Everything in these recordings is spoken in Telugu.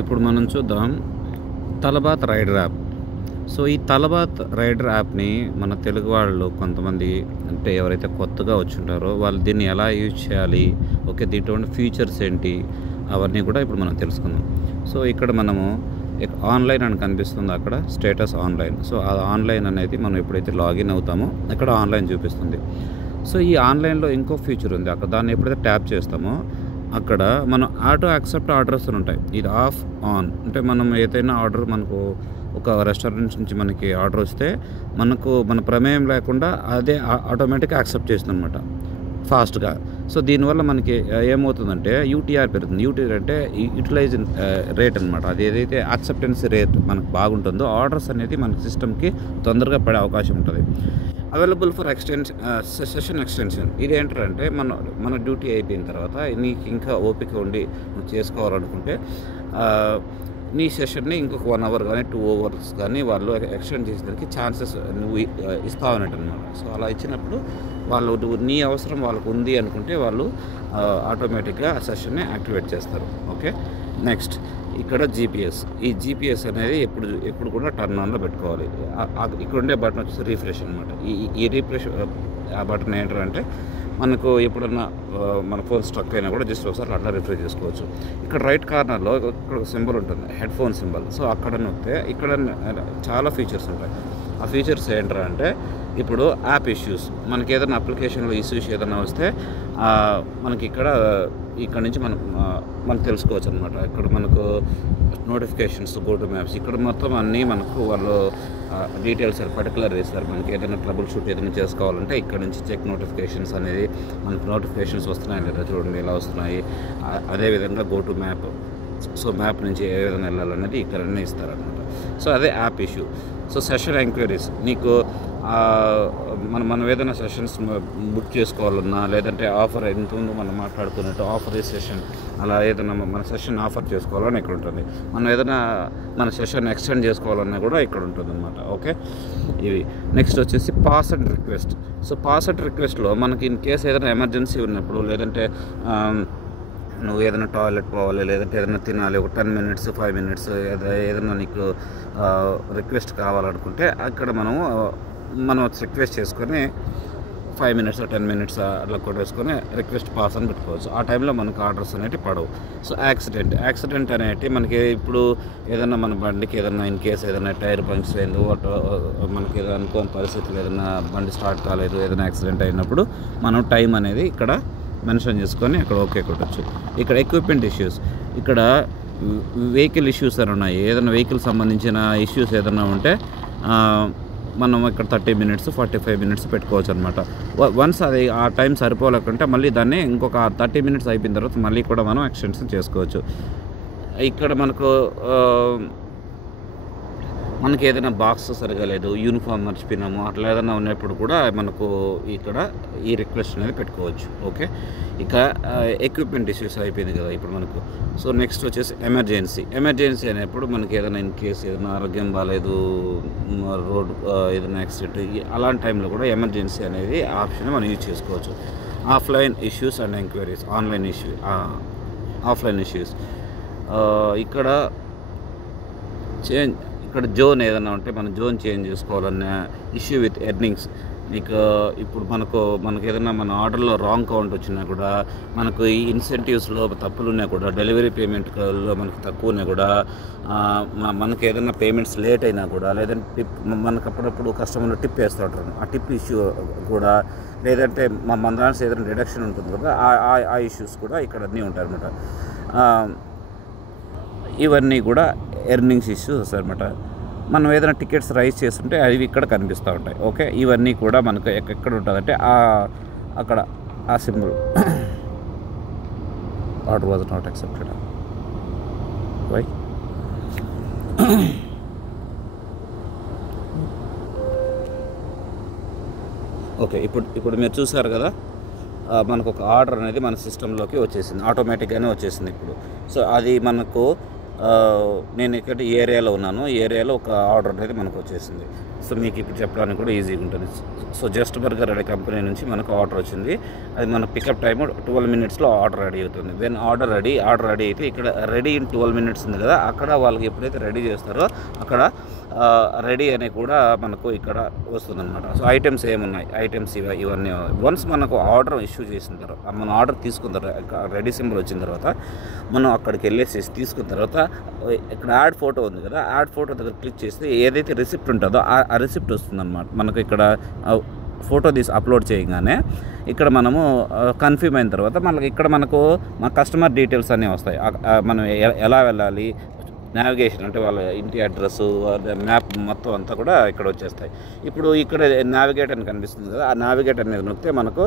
ఇప్పుడు మనం చూద్దాం తలబాత్ రైడర్ యాప్. సో ఈ తలబాత్ రైడర్ యాప్ని మన తెలుగు వాళ్ళు కొంతమంది అంటే ఎవరైతే కొత్తగా వచ్చుంటారో వాళ్ళు దీన్ని ఎలా యూజ్ చేయాలి, ఓకే దీంట్లో ఉన్న ఫీచర్స్ ఏంటి అవన్నీ కూడా ఇప్పుడు మనం తెలుసుకుందాం. సో ఇక్కడ మనము ఆన్లైన్ అని కనిపిస్తుంది, అక్కడ స్టేటస్ ఆన్లైన్. సో ఆ ఆన్లైన్ అనేది మనం ఎప్పుడైతే లాగిన్ అవుతామో అక్కడ ఆన్లైన్ చూపిస్తుంది. సో ఈ ఆన్లైన్లో ఇంకో ఫీచర్ ఉంది, అక్కడ దాన్ని ఎప్పుడైతే ట్యాప్ చేస్తామో అక్కడ మనం ఆటో యాక్సెప్ట్ ఆర్డర్స్ అని ఉంటాయి. ఇది ఆఫ్ ఆన్ అంటే మనం ఏదైనా ఆర్డర్ మనకు ఒక రెస్టారెంట్ నుంచి మనకి ఆర్డర్ వస్తే మనకు మన ప్రమేయం లేకుండా అదే ఆటోమేటిక్గా యాక్సెప్ట్ చేస్తుంది అనమాట ఫాస్ట్గా. సో దీనివల్ల మనకి ఏమవుతుందంటే యూటీఆర్ పెరుగుతుంది. యూటీఆర్ అంటే యూటిలైజ్ రేట్ అనమాట. అది ఏదైతే యాక్సెప్టెన్సీ రేట్ మనకు బాగుంటుందో ఆర్డర్స్ అనేది మనకి సిస్టమ్కి తొందరగా పడే అవకాశం ఉంటుంది. Available for session extension. ఇది ఏంటంటే మన డ్యూటీ అయిపోయిన తర్వాత నీకు ఇంకా ఓపిక ఉండి నువ్వు చేసుకోవాలనుకుంటే నీ సెషన్ని ఇంకొక 1 hour కానీ 2 hours కానీ వాళ్ళు ఎక్స్టెండ్ చేసేదానికి ఛాన్సెస్ నువ్వు ఇస్తావన్నట్టు అనమాట. సో అలా ఇచ్చినప్పుడు వాళ్ళు నీ అవసరం వాళ్ళకు ఉంది అనుకుంటే వాళ్ళు ఆటోమేటిక్గా ఆ సెషన్ని యాక్టివేట్ చేస్తారు. ఓకే, నెక్స్ట్ ఇక్కడ జీపీఎస్. ఈ జీపీఎస్ అనేది ఎప్పుడు కూడా టర్న్ ఆన్లో పెట్టుకోవాలి. ఇక్కడ ఉండే బటన్ వచ్చేసి రీఫ్రెష్ అనమాట. ఈ రీఫ్రెష్ ఆ బటన్ ఏంటంటే మనకు ఎప్పుడన్నా మన ఫోన్ స్ట్రక్ అయినా కూడా జస్ట్ ఒకసారి అట్లా రిఫ్రెష్ చేసుకోవచ్చు. ఇక్కడ రైట్ కార్నర్లో ఇక్కడ ఒక సింబల్ ఉంటుంది, హెడ్ ఫోన్ సింబల్. సో అక్కడ నొక్కితే ఇక్కడ చాలా ఫీచర్స్ ఉంటాయి. ఆ ఫీచర్స్ ఏంటంటే ఇప్పుడు యాప్ ఇష్యూస్, మనకి ఏదైనా అప్లికేషన్లో ఇష్యూస్ ఏదైనా వస్తే మనకి ఇక్కడ నుంచి మనం తెలుసుకోవచ్చు అనమాట. ఇక్కడ మనకు నోటిఫికేషన్స్, గో టు మ్యాప్స్, ఇక్కడ మొత్తం అన్నీ మనకు వాళ్ళు డీటెయిల్స్ పర్టికులర్ చేస్తారు. మనకి ఏదైనా ట్రబుల్ షూట్ ఏదైనా చేసుకోవాలంటే ఇక్కడ నుంచి చెక్ నోటిఫికేషన్స్ అనేది మనకు నోటిఫికేషన్స్ వస్తున్నాయి లేదా చూడండి ఎలా వస్తున్నాయి. అదేవిధంగా go to map, so map నుంచి ఏ విధంగా వెళ్ళాలనేది ఇక్కడనే ఇస్తారనమాట. సో అదే app issue. So session enquiries, నీకు మనం ఏదైనా సెషన్స్ బుక్ చేసుకోవాలన్నా లేదంటే ఆఫర్ ఎంతమంది మనం మాట్లాడుకున్నట్టు ఆఫర్ ఈ సెషన్ అలా ఏదైనా మన సెషన్ ఆఫర్ చేసుకోవాలని ఇక్కడ ఉంటుంది. మనం ఏదైనా మన సెషన్ ఎక్స్టెండ్ చేసుకోవాలన్నా కూడా ఇక్కడ ఉంటుంది అనమాట. ఓకే, ఇవి నెక్స్ట్ వచ్చేసి pass and request. So pass and రిక్వెస్ట్లో మనకి ఇన్ కేసు ఏదైనా ఎమర్జెన్సీ ఉన్నప్పుడు లేదంటే నువ్వు ఏదైనా టాయిలెట్ పోవాలి లేదంటే ఏదైనా తినాలి, ఒక 10 minutes 5 minutes ఏదైనా నీకు రిక్వెస్ట్ కావాలనుకుంటే అక్కడ మనం రిక్వెస్ట్ చేసుకొని 5 minutes 10 minutes అట్లా కొట్టేసుకొని రిక్వెస్ట్ పాస్ అని పెట్టుకోవచ్చు. ఆ టైంలో మనకు ఆర్డర్స్ అనేవి పడవు. సో యాక్సిడెంట్ అనేవి మనకి ఇప్పుడు ఏదైనా మన బండికి ఏదైనా ఇన్ కేసు ఏదైనా టైర్ పంక్చర్ అయింది, మనకి ఏదైనా అనుకోని పరిస్థితులు ఏదైనా బండి స్టార్ట్ కాలేదు, ఏదైనా యాక్సిడెంట్ అయినప్పుడు మనం టైం అనేది ఇక్కడ మెన్షన్ చేసుకొని అక్కడ ఓకే కొట్టచ్చు. ఇక్కడ ఎక్విప్మెంట్ ఇష్యూస్, ఇక్కడ వెహికల్ ఇష్యూస్ అని ఉన్నాయి. ఏదైనా వెహికల్ సంబంధించిన ఇష్యూస్ ఏదైనా ఉంటే మనం ఇక్కడ 30 minutes 45 minutes పెట్టుకోవచ్చు అనమాట. వన్స్ అది ఆ టైం సరిపోలేకుంటే మళ్ళీ దాన్ని ఇంకొక 30 minutes అయిపోయిన తర్వాత మళ్ళీ కూడా మనం ఎక్స్టెన్షన్ చేసుకోవచ్చు. ఇక్కడ మనకి ఏదైనా బాక్స్ సరిగా లేదు, యూనిఫామ్ మర్చిపోయినాము, అట్లా ఏదైనా ఉన్నప్పుడు కూడా మనకు ఇక్కడ ఈ రిక్వెస్ట్ అనేది పెట్టుకోవచ్చు. ఓకే, ఇక ఎక్విప్మెంట్ ఇష్యూస్ అయిపోయింది కదా ఇప్పుడు మనకు. సో నెక్స్ట్ వచ్చేసి ఎమర్జెన్సీ అనేప్పుడు మనకి ఏదైనా ఇన్ కేసు ఏదైనా ఆరోగ్యం బాగాలేదు, రోడ్ ఏదైనా యాక్సిడెంట్, అలాంటి టైంలో కూడా ఎమర్జెన్సీ అనేది ఆప్షన్ మనం యూజ్ చేసుకోవచ్చు. Offline issues and enquiries, offline issues ఇక్కడ జోన్ ఏదైనా ఉంటే మనం జోన్ చేంజ్ చేసుకోవాలన్న ఇష్యూ విత్ ఎర్నింగ్స్. ఇప్పుడు మనకు ఏదైనా మన ఆర్డర్లో రాంగ్ కౌంట్ వచ్చినా కూడా, మనకు ఈ ఇన్సెంటివ్స్లో తప్పులు ఉన్నా కూడా, డెలివరీ పేమెంట్లో మనకు తక్కువ ఉన్నా కూడా, మనకి ఏదైనా పేమెంట్స్ లేట్ అయినా కూడా, లేదంటే టిప్ మనకు అప్పుడప్పుడు కస్టమర్లు టిప్ వేస్తూ ఉంటారు, ఆ టిప్ ఇష్యూ కూడా, లేదంటే మన దాంట్లో ఏదైనా డిడక్షన్ ఉంటుంది కదా ఆ ఇష్యూస్ కూడా ఇక్కడ అన్నీ ఉంటాయి అన్నమాట. ఇవన్నీ కూడా ఎర్నింగ్స్ ఇష్యూస్ అనమాట. మనం ఏదైనా టికెట్స్ రైజ్ చేస్తుంటే అవి ఇక్కడ కనిపిస్తూ ఉంటాయి. ఓకే, ఇవన్నీ కూడా మనకు ఎక్కడ ఉంటుందంటే అక్కడ ఆ symbol order was not accepted. Why okay, ఇప్పుడు మీరు చూసారు కదా, మనకు ఒక ఆర్డర్ అనేది మన సిస్టంలోకి వచ్చేసింది, ఆటోమేటిక్గానే వచ్చేసింది ఇప్పుడు. సో అది మనకు నేను ఇక్కడ ఏరియాలో ఉన్నాను, ఈ ఏరియాలో ఒక ఆర్డర్ అనేది మనకు వచ్చేసింది. సో మీకు ఇప్పుడు చెప్పడానికి కూడా ఈజీగా ఉంటుంది. సో జస్ట్ బర్గర్ అనే కంపెనీ నుంచి మనకు ఆర్డర్ వచ్చింది. అది మన పికప్ టైము 12 మినిట్స్లో ఆర్డర్ రెడీ అవుతుంది. వెన్ ఆర్డర్ రెడీ అయితే ఇక్కడ రెడీ ఇన్ 12 మినిట్స్ ఉంది కదా, అక్కడ వాళ్ళకి ఎప్పుడైతే రెడీ చేస్తారో అక్కడ రెడీ అని కూడా మనకు ఇక్కడ వస్తుందన్నమాట. సో ఐటమ్స్ ఏమున్నాయి, ఐటమ్స్ ఇవన్నీ వన్స్ మనకు ఆర్డర్ ఇష్యూ చేసిన తర్వాత, మనం ఆర్డర్ తీసుకున్న తర్వాత రెడీ సింబల్ వచ్చిన తర్వాత మనం అక్కడికి వెళ్ళేసి తీసుకున్న తర్వాత ఇక్కడ యాడ్ ఫోటో ఉంది కదా, యాడ్ ఫోటో దగ్గర క్లిక్ చేస్తే ఏదైతే రిసిప్ట్ ఉంటుందో ఆ రిసిప్ట్ వస్తుందన్నమాట. మనకు ఇక్కడ ఫోటో తీసి అప్లోడ్ చేయగానే ఇక్కడ మనము కన్ఫర్మ్ అయిన తర్వాత మనకి ఇక్కడ మనకు మా కస్టమర్ డీటెయిల్స్ అన్నీ వస్తాయి. మనం ఎలా వెళ్ళాలి, నావిగేషన్ అంటే వాళ్ళ ఇంటి అడ్రస్సు, మ్యాప్ మొత్తం అంతా కూడా ఇక్కడ వచ్చేస్తాయి. ఇప్పుడు ఇక్కడ నావిగేట్ అని కనిపిస్తుంది కదా, ఆ నావిగేట్ అనేది నొక్కితే మనకు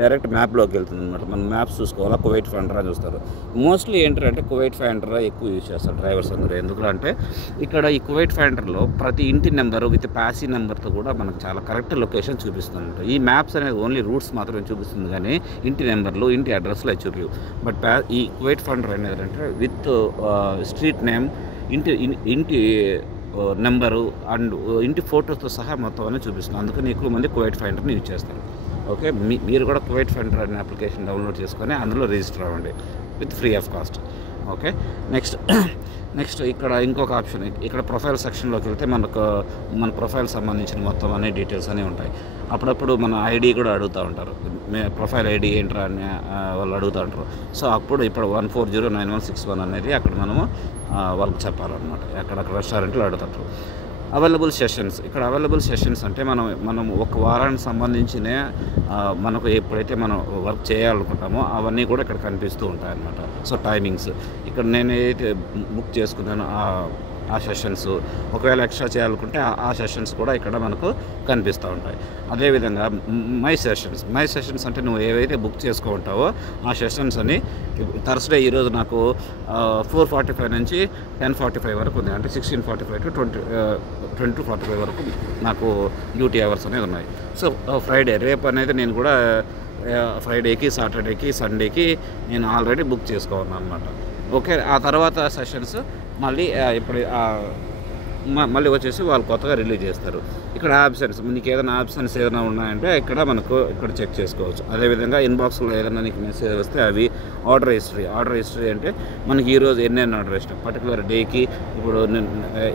డైరెక్ట్ మ్యాప్లోకి వెళ్తుంది అనమాట. మనం మ్యాప్స్ చూసుకోవాలా, కువైట్ ఫైండర్ అని చూస్తారు. మోస్ట్లీ ఏంటంటే కువైట్ ఫైండర్ ఎక్కువ యూజ్ చేస్తారు డ్రైవర్స్ అందరూ. ఎందుకంటే ఇక్కడ ఈ కువైట్ ఫైండర్లో ప్రతి ఇంటి నెంబరు విత్ ప్యాసీ నెంబర్తో కూడా మనకు చాలా కరెక్ట్ లొకేషన్ చూపిస్తుంది. ఈ మ్యాప్స్ అనేది ఓన్లీ రూట్స్ మాత్రమే చూపిస్తుంది, కానీ ఇంటి నెంబర్లు, ఇంటి అడ్రస్లు అది చూపించవు. బట్ ఈ కువైట్ ఫైండర్ అనేది అంటే విత్ స్ట్రీట్ నేమ్, ఇంటి నెంబరు అండ్ ఇంటి ఫోటోతో సహా మొత్తం అన్నీ చూపిస్తుంది. అందుకని ఎక్కువ మంది కువైట్ ఫైండర్ని యూజ్ చేస్తారు. ఓకే, మీరు కూడా కువైట్ ఫైండర్ అనే అప్లికేషన్ డౌన్లోడ్ చేసుకొని అందులో రిజిస్టర్ అవ్వండి with free of cost. Okay, next ఇక్కడ ఇంకొక ఆప్షన్, ఇక్కడ ప్రొఫైల్ సెక్షన్లోకి వెళ్తే మన ప్రొఫైల్ సంబంధించిన మొత్తం అన్ని డీటెయిల్స్ అనేవి ఉంటాయి. అప్పుడప్పుడు మన ఐడి కూడా అడుగుతూ ఉంటారు, ప్రొఫైల్ ఐడి ఏంట్రా అని వాళ్ళు అడుగుతూ ఉంటారు. సో అప్పుడు ఇప్పుడు 1409161 అనేది అక్కడ మనము వాళ్ళకి చెప్పాలన్నమాట. అక్కడక్కడ రెస్టారెంట్లో అడుగుతారు. అవైలబుల్ సెషన్స్, ఇక్కడ అవైలబుల్ సెషన్స్ అంటే మనం ఒక వారానికి సంబంధించిన మనకు ఎప్పుడైతే మనం వర్క్ చేయాలనుకుంటామో అవన్నీ కూడా ఇక్కడ కనిపిస్తూ ఉంటాయి అన్నమాట. సో టైమింగ్స్ ఇక్కడ నేను ఏదైతే బుక్ చేసుకున్నానో ఆ సెషన్స్, ఒకవేళ ఎక్స్ట్రా చేయాలనుకుంటే ఆ సెషన్స్ కూడా ఇక్కడ మనకు కనిపిస్తూ ఉంటాయి. అదేవిధంగా మై సెషన్స్ అంటే నువ్వు ఏవైతే బుక్ చేసుకుంటావో ఆ సెషన్స్ అని థర్స్డే ఈరోజు నాకు 4:45 నుంచి 10:45 వరకు ఉంది. అంటే 16:45 to 20:45 వరకు నాకు డ్యూటీ అవర్స్ అనేవి ఉన్నాయి. సో ఫ్రైడే రేపు అనేది నేను కూడా ఫ్రైడేకి, సాటర్డేకి, సండేకి నేను ఆల్రెడీ బుక్ చేసుకోవాలను అనమాట. ఓకే, ఆ తర్వాత సెషన్స్ మళ్ళీ వచ్చేసి వాళ్ళు కొత్తగా రిలీజ్ చేస్తారు. ఇక్కడ యాబ్సెన్స్, నీకు ఏదైనా యాబ్సెన్స్ ఏదైనా ఉన్నాయంటే ఇక్కడ చెక్ చేసుకోవచ్చు. అదేవిధంగా ఇన్బాక్స్లో ఏదైనా నీకు మెసేజ్ వస్తే అవి ఆర్డర్ హిస్టరీ అంటే మనకి ఈరోజు ఎన్ని ఆర్డర్ వేసినావు, పర్టికులర్ డేకి ఇప్పుడు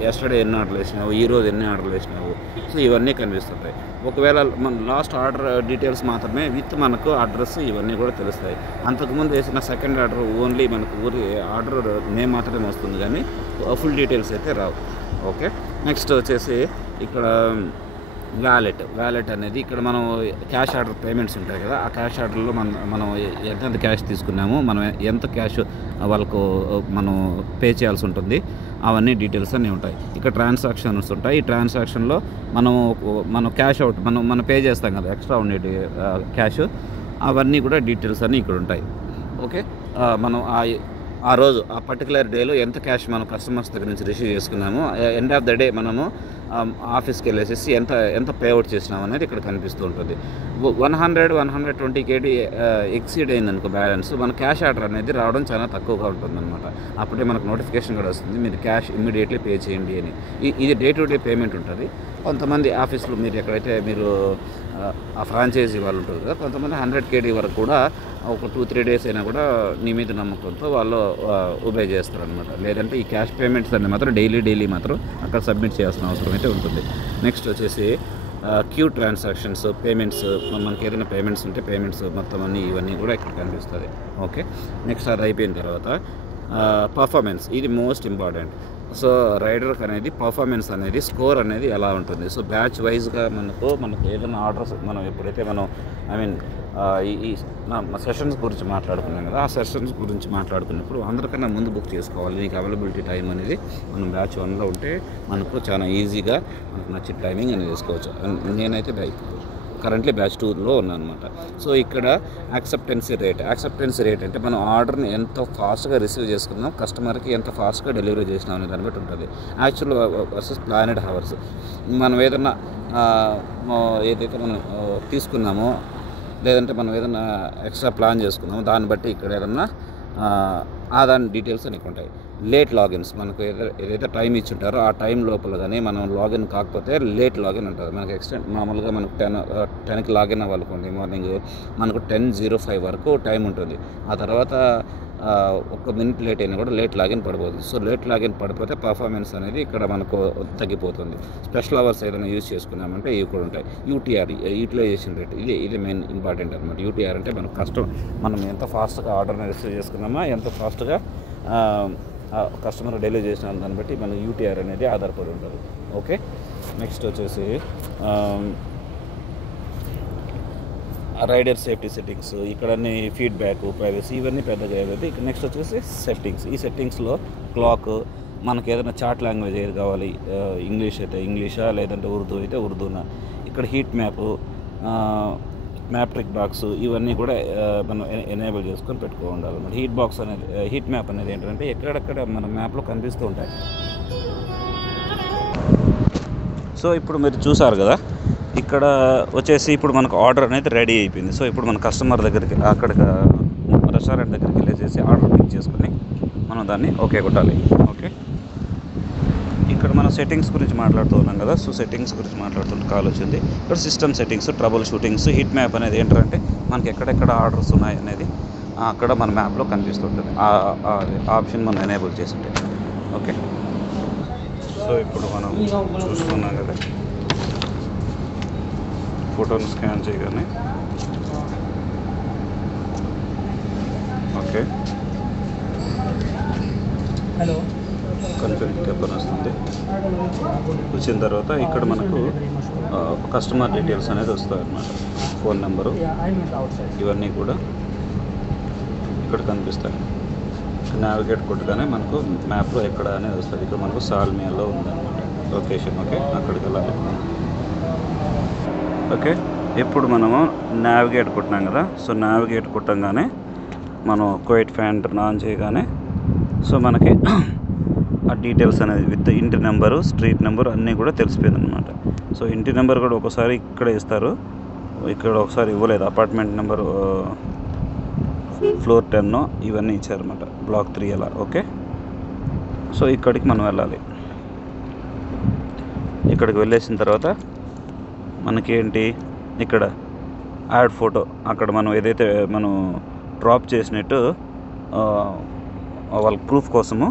ఎస్టర్డే ఎన్ని ఆర్డర్లు వేసినావు, ఈరోజు ఎన్ని ఆర్డర్లు వేసినావు, సో ఇవన్నీ కనిపిస్తుంటాయి. ఒకవేళ మన లాస్ట్ ఆర్డర్ డీటెయిల్స్ మాత్రమే విత్ మనకు అడ్రస్ ఇవన్నీ కూడా తెలుస్తాయి. అంతకుముందు వేసిన సెకండ్ ఆర్డర్ ఓన్లీ మనకు ఆర్డర్ నేమ్ మాత్రమే వస్తుంది, కానీ ఫుల్ డీటెయిల్స్ అయితే రావు. ఓకే, నెక్స్ట్ వచ్చేసి ఇక్కడ వ్యాలెట్ అనేది ఇక్కడ మనం క్యాష్ ఆర్డర్ పేమెంట్స్ ఉంటాయి కదా, ఆ క్యాష్ ఆర్డర్లో మనం ఎంత క్యాష్ తీసుకున్నామో, మనం ఎంత క్యాష్ వాళ్ళకు మనం పే చేయాల్సి ఉంటుంది, అవన్నీ డీటెయిల్స్ అన్నీ ఉంటాయి. ఇక్కడ ట్రాన్సాక్షన్స్ ఉంటాయి. ఈ ట్రాన్సాక్షన్లో మనం క్యాష్ అవుట్ మనం పే చేస్తాం కదా, ఎక్స్ట్రా ఉండేటి క్యాష్, అవన్నీ కూడా డీటెయిల్స్ అన్నీ ఇక్కడ ఉంటాయి. ఓకే, మనం ఆ రోజు ఆ పర్టికులర్ డేలో ఎంత క్యాష్ మనం కస్టమర్స్ దగ్గర నుంచి రిసీవ్ చేసుకున్నామో, ఎండ్ ఆఫ్ ద డే మనము ఆఫీస్కి వెళ్ళేసి ఎంత పేఅవుట్ చేసినాం అనేది ఇక్కడ కనిపిస్తూ ఉంటుంది. 120 KD ఎక్సీడ్ అయిందనుకో బ్యాలెన్స్, మన క్యాష్ ఆర్డర్ అనేది రావడం చాలా తక్కువగా ఉంటుందన్నమాట. అప్పుడే మనకు నోటిఫికేషన్ కూడా వస్తుంది, మీరు క్యాష్ ఇమ్మీడియట్లీ పే చేయండి అని. ఇది డే టు డే పేమెంట్ ఉంటుంది. కొంతమంది ఆఫీస్లో మీరు ఎక్కడైతే ఆ ఫ్రాంచైజీ వాళ్ళు ఉంటారు కదా, కొంతమంది 100 KD వరకు కూడా ఒక 2-3 డేస్ అయినా కూడా నీ మీద నమ్మకంతో వాళ్ళు ఉబే చేస్తారనమాట. లేదంటే ఈ క్యాష్ పేమెంట్స్ అన్నీ మాత్రం డైలీ మాత్రం అక్కడ సబ్మిట్ చేయాల్సిన అవసరం అయితే ఉంటుంది. నెక్స్ట్ వచ్చేసి క్యూ ట్రాన్సాక్షన్స్, పేమెంట్స్, మనకి ఏదైనా పేమెంట్స్ ఉంటే పేమెంట్స్ మొత్తం ఇవన్నీ కూడా ఇక్కడ కనిపిస్తుంది. ఓకే, నెక్స్ట్ అది అయిపోయిన తర్వాత పర్ఫార్మెన్స్, ఇది మోస్ట్ ఇంపార్టెంట్. సో రైడర్కి అనేది పర్ఫార్మెన్స్ అనేది స్కోర్ అనేది ఎలా ఉంటుంది. సో బ్యాచ్ వైజ్గా మనకు ఏదైనా ఆర్డర్స్ మనం ఎప్పుడైతే ఈ సెషన్స్ గురించి మాట్లాడుకున్నాం కదా, ఆ సెషన్స్ గురించి మాట్లాడుకున్నప్పుడు అందరికన్నా ముందు బుక్ చేసుకోవాలి. నీకు అవైలబిలిటీ టైం అనేది మనం బ్యాచ్ 1లో ఉంటే మనకు చాలా ఈజీగా మనకు నచ్చిన టైమింగ్ అనేది చేసుకోవచ్చు. నేనైతే కరెంట్లీ బ్యాచ్ 2లో ఉన్నాను అనమాట. సో ఇక్కడ యాక్సెప్టెన్సీ రేట్ అంటే మనం ఆర్డర్ని ఎంత ఫాస్ట్గా రిసీవ్ చేసుకున్నాం, కస్టమర్కి ఎంత ఫాస్ట్గా డెలివరీ చేసినాం అనే దాన్ని బట్టి ఉంటుంది. యాక్చువల్ వర్సెస్ ప్లానెడ్ హవర్స్, మనం ఏదైనా ఏదైతే మనం తీసుకున్నామో, లేదంటే మనం ఏదైనా ఎక్స్ట్రా ప్లాన్ చేసుకున్నామో దాన్ని బట్టి ఇక్కడ ఏదన్నా దాని డీటెయిల్స్ అనేవి ఉంటాయి. లేట్ లాగిన్స్ మనకు ఏదైతే టైం ఇచ్చి ఉంటారో ఆ టైం లోపల కానీ మనం లాగిన్ కాకపోతే లేట్ లాగిన్ ఉంటుంది. మనకు ఎక్స్టెండ్ మామూలుగా మనకు 10కి లాగిన్ అవ్వాలనుకోండి మార్నింగ్, మనకు 10:05 వరకు టైం ఉంటుంది. ఆ తర్వాత 1 మినిట్ లేట్ అయినా కూడా లేట్ లాగిన్ పడిపోతుంది. సో లేట్ లాగిన్ పడిపోతే పర్ఫార్మెన్స్ అనేది ఇక్కడ మనకు తగ్గిపోతుంది. స్పెషల్ అవర్స్ ఏదైనా యూజ్ చేసుకున్నామంటే ఇవి కూడా ఉంటాయి. యూటీఆర్, యూటిలైజేషన్ రేట్, ఇది మెయిన్ ఇంపార్టెంట్ అనమాట. యూటీఆర్ అంటే మనకు మనం ఎంత ఫాస్ట్గా ఆర్డర్ని రిసీవ్ చేసుకున్నామా, ఎంత ఫాస్ట్గా కస్టమర్ డెలివరీ చేసిన దాన్ని బట్టి మన యూటీఆర్ అనేది ఆధారపడి ఉంటుంది. ఓకే, నెక్స్ట్ వచ్చేసి రైడర్ సేఫ్టీ సెట్టింగ్స్, ఇక్కడ అన్ని ఫీడ్బ్యాక్, ప్రైవసీ ఇవన్నీ పెద్దగా ఏదైతే. ఇక్కడ నెక్స్ట్ వచ్చేసి సెట్టింగ్స్. ఈ సెట్టింగ్స్లో క్లాక్, మనకు ఏదైనా చాట్ లాంగ్వేజ్ ఏది కావాలి, ఇంగ్లీష్ అయితే ఇంగ్లీషా, లేదంటే ఉర్దూ అయితే ఉర్దూనా. ఇక్కడ హీట్ మ్యాప్రిక్ బాక్స్ ఇవన్నీ కూడా మనం ఎనేబుల్ చేసుకొని పెట్టుకోవాలి. హీట్ మ్యాప్ అనేది ఏంటంటే ఎక్కడెక్కడ మన మ్యాప్లో కనిపిస్తూ ఉంటాయి. సో ఇప్పుడు మీరు చూసారు కదా, ఇక్కడ వచ్చేసి ఇప్పుడు మనకు ఆర్డర్ అనేది రెడీ అయిపోయింది. సో ఇప్పుడు మన కస్టమర్ దగ్గరికి, అక్కడ రెస్టారెంట్ దగ్గరికి వెళ్ళేసి ఆర్డర్ పిక్ చేసుకొని మనం దాన్ని ఓకే కొట్టాలి. ఓకే, ఇక్కడ మనం సెట్టింగ్స్ గురించి మాట్లాడుతున్నాం కదా. సో సెట్టింగ్స్ గురించి మాట్లాడుతుంటే కాల్ వచ్చింది. ఇక్కడ system settings, trouble shootings, heat map అనేది ఏంటంటే మనకి ఎక్కడెక్కడ ఆర్డర్స్ ఉన్నాయి అనేది అక్కడ మన మ్యాప్లో కనిపిస్తుంటుంది. ఆప్షన్ మనం ఎనేబుల్ చేసి ఉంటే. ఓకే, సో ఇప్పుడు మనం చూసుకున్నాం కదా, ఫోటోని స్కాన్ చేయగానే ఓకే హలో కన్ఫర్మ్ చెప్పని వస్తుంది. వచ్చిన తర్వాత ఇక్కడ మనకు కస్టమర్ డీటెయిల్స్ అనేది వస్తాయి అన్నమాట. ఫోన్ నెంబరు ఇవన్నీ కూడా ఇక్కడ కనిపిస్తాయి. నావిగేట్ కొట్టగానే మనకు మ్యాప్లో ఎక్కడ అనేది వస్తుంది. ఇక్కడ మనకు సాల్మియాలో ఉందన్నమాట లొకేషన్. ఓకే, అక్కడికి వెళ్ళాలి. ఓకే, ఇప్పుడు మనము నావిగేట్ కొట్టినాం కదా. సో నావిగేట్ కొట్టంగానే మనం క్వైట్ ఫ్యాంట్ ఆన్ చేయగానే సో మనకి ఆ డీటెయిల్స్ అనేది విత్ ఇంటి నెంబరు, స్ట్రీట్ నెంబరు అన్నీ కూడా తెలిసిపోయింది అనమాట. సో ఇంటి నెంబర్ కూడా ఒకసారి ఇక్కడ ఇస్తారు, ఇక్కడ ఒకసారి ఇవ్వలేదు. అపార్ట్మెంట్ నెంబరు ఫ్లోర్ 10 ఇవన్నీ ఇచ్చారన్నమాట, బ్లాక్ 3 అలా. ఓకే, సో ఇక్కడికి మనం వెళ్ళాలి. ఇక్కడికి వెళ్ళేసిన తర్వాత మనకేంటి, ఇక్కడ యాడ్ ఫోటో, అక్కడ మనం ఏదైతే మనం డ్రాప్ చేసినట్టు వాళ్ళ ప్రూఫ్ కోసము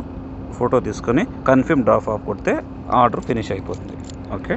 ఫోటో తీసుకొని కన్ఫర్మ్ డ్రాప్ ఆఫ్ కొడితే ఆర్డర్ ఫినిష్ అయిపోతుంది. ఓకే.